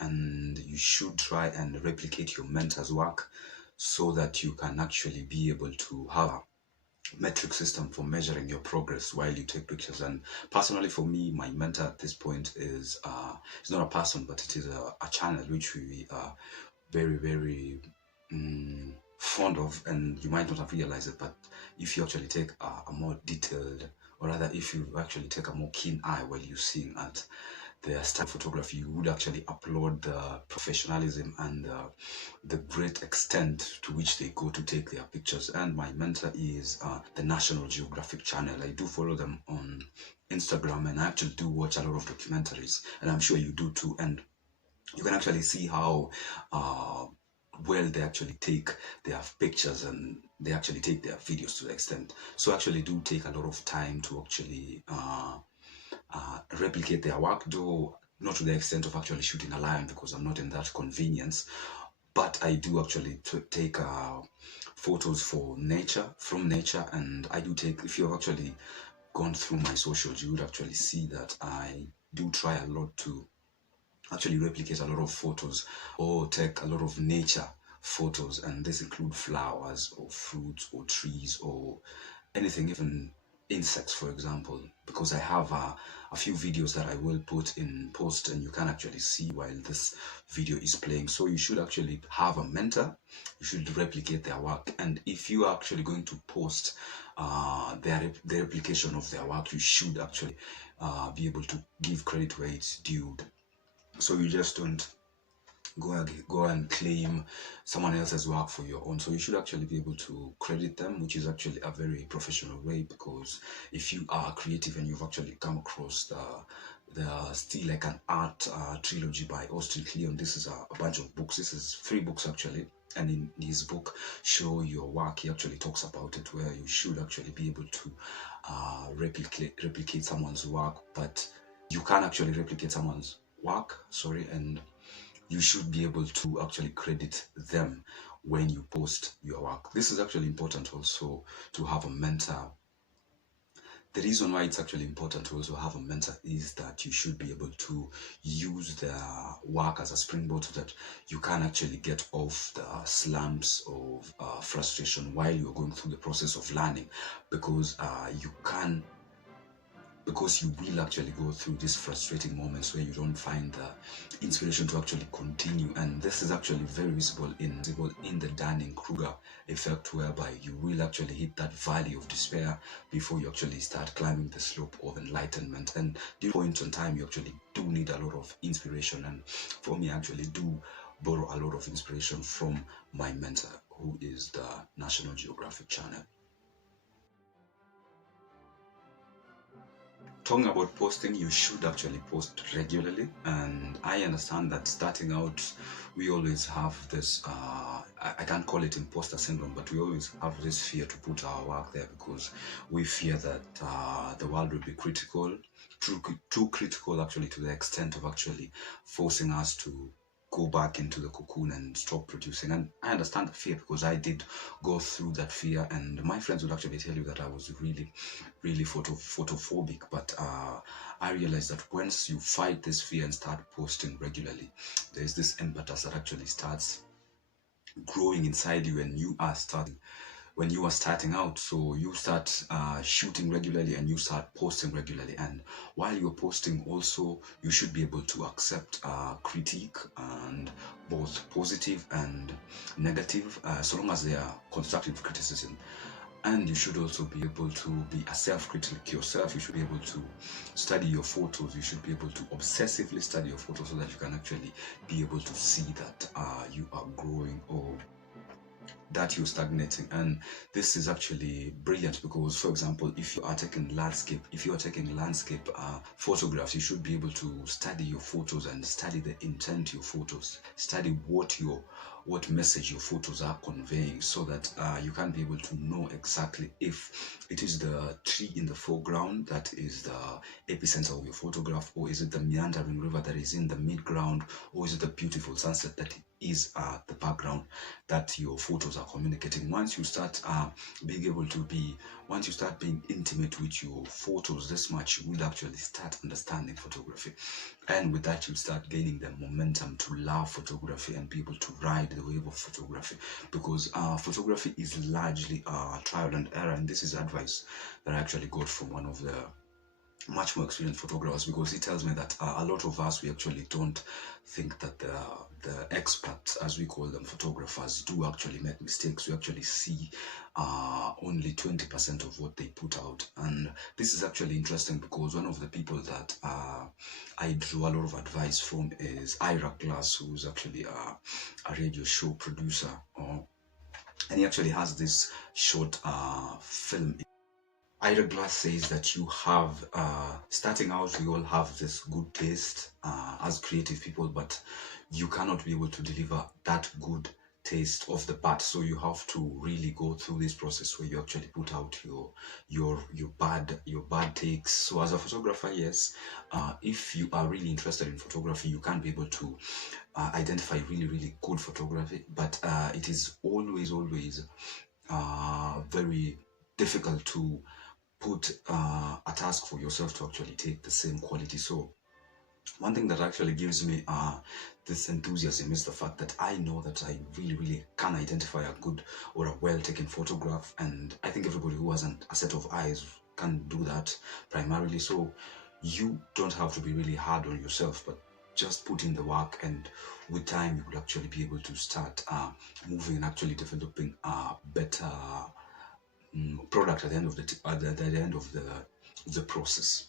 and you should try and replicate your mentor's work so that you can actually be able to have a metric system for measuring your progress while you take pictures. And personally, for me, my mentor at this point is it's not a person, but it is a channel which we are very fond of, and you might not have realized it, but if you actually take a more detailed, or rather if you actually take a more keen eye while you're seeing at their style of photography, you would actually upload the professionalism and the great extent to which they go to take their pictures. And my mentor is the National Geographic channel. I do follow them on Instagram, and I actually do watch a lot of documentaries, and I'm sure you do too. And you can actually see how well they actually take their pictures and they actually take their videos to the extent. So actually do take a lot of time to actually replicate their work, though not to the extent of actually shooting a lion, because I'm not in that convenience. But I do actually take photos from nature, and I do take, if you've actually gone through my socials, you would actually see that I do try a lot to actually replicate a lot of photos or take a lot of nature photos, and this include flowers or fruits or trees or anything, even insects, for example, because I have a few videos that I will put in post, and you can actually see while this video is playing. So you should actually have a mentor, you should replicate their work, and if you are actually going to post the replication of their work, you should actually be able to give credit where it's due. So you just don't go and claim someone else's work for your own. So you should actually be able to credit them, which is actually a very professional way, because if you are creative and you've actually come across the Still Like an Art trilogy by Austin Kleon, this is a bunch of books. This is 3 books actually, and in his book Show Your Work, he actually talks about it, where you should actually be able to replicate someone's work, but you can actually replicate someone's work, and you should be able to actually credit them when you post your work. This is actually important also to have a mentor. The reason why it's actually important to also have a mentor is that you should be able to use their work as a springboard so that you can actually get off the slumps of frustration while you're going through the process of learning, because you will actually go through these frustrating moments where you don't find the inspiration to actually continue. And this is actually very visible in the Dunning-Kruger effect, whereby you will actually hit that valley of despair before you actually start climbing the slope of enlightenment. And during points in time, you actually do need a lot of inspiration. And for me, I actually do borrow a lot of inspiration from my mentor, who is the National Geographic channel. Talking about posting, you should actually post regularly, and I understand that starting out we always have this I can't call it imposter syndrome, but we always have this fear to put our work there, because we fear that the world will be critical, too critical actually, to the extent of actually forcing us to go back into the cocoon and stop producing. And I understand the fear, because I did go through that fear, and my friends would actually tell you that I was really photophobic. But I realized that once you fight this fear and start posting regularly, there's this impetus that actually starts growing inside you, and when you are starting out. So you start shooting regularly and you start posting regularly, and while you're posting also, you should be able to accept critique, and both positive and negative, so long as they are constructive criticism. And you should also be able to be a self-critic yourself. You should be able to study your photos. You should be able to obsessively study your photos so that you can actually be able to see that you are growing, or that you're stagnating. And this is actually brilliant, because, for example, if you are taking landscape photographs, you should be able to study your photos and study the intent of your photos, study what message your photos are conveying, so that you can be able to know exactly if it is the tree in the foreground that is the epicenter of your photograph, or is it the meandering river that is in the midground, or is it the beautiful sunset that is the background that your photos are communicating. Once you start once you start being intimate with your photos this much, you will actually start understanding photography, and with that you start gaining the momentum to love photography and be able to ride the wave of photography, because photography is largely trial and error. And this is advice that I actually got from one of the much more experienced photographers, because he tells me that a lot of us, we actually don't think that the experts, as we call them, photographers, do actually make mistakes. We actually see only 20% of what they put out. And this is actually interesting, because one of the people that I drew a lot of advice from is Ira Glass, who's actually a radio show producer, and he actually has this short film. Ira Glass says that you have, starting out, we all have this good taste as creative people, but you cannot be able to deliver that good taste off the bat. So you have to really go through this process where you actually put out your bad takes. So as a photographer, yes, if you are really interested in photography, you can be able to identify really good photography, but it is always very difficult to put a task for yourself to actually take the same quality. So one thing that actually gives me this enthusiasm is the fact that I know that I really can identify a good or a well taken photograph, and I think everybody who has a set of eyes can do that primarily. So you don't have to be really hard on yourself, but just put in the work, and with time you will actually be able to start moving and actually developing a better product at the end of the process.